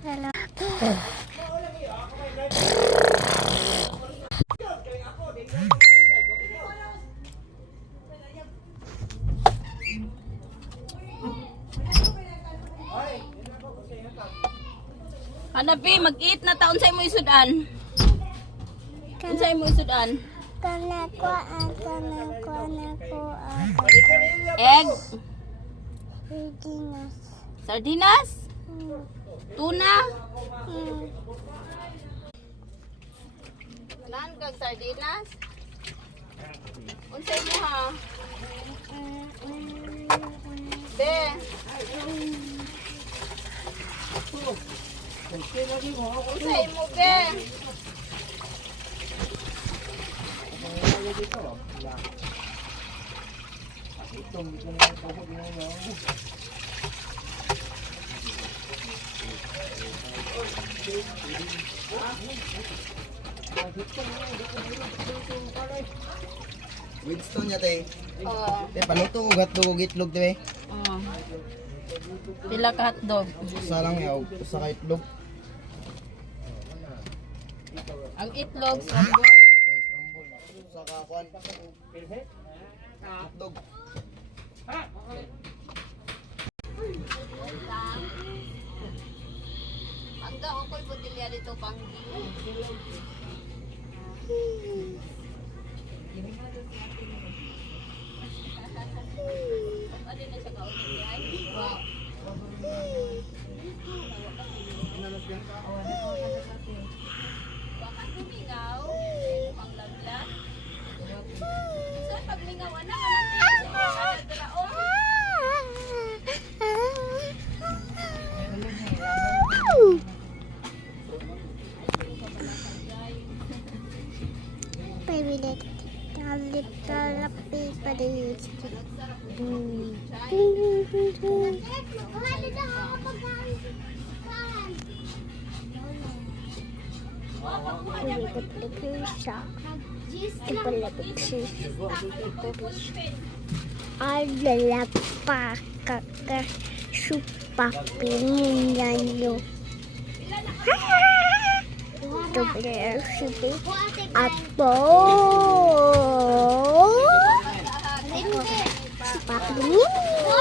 Hello. Hanapi, mag-eat na taon sa imo isudan. Unsay mo isudan? Kanako. Egg, Sardinas. sardinas, tuna. Nan kag sardinas. Unsay mo ha? Be. Unsay mo be? Winston niya te. Oh. Te paluto ko gatdo ko itlog te. Pila ka hotdog? Usa lang yaw, usa ka itlog. Ang itlog, scramble. Scramble. Usa ka kwan. Hotdog. Hangga ako'y bodilya dito pang Baka gumingaw, pang laglag. Saan pag mingaw, anak, Baby, little paper is. Adalah pakak supak pinyanyo. Ito pinasupi apo. Supak pinyanyo.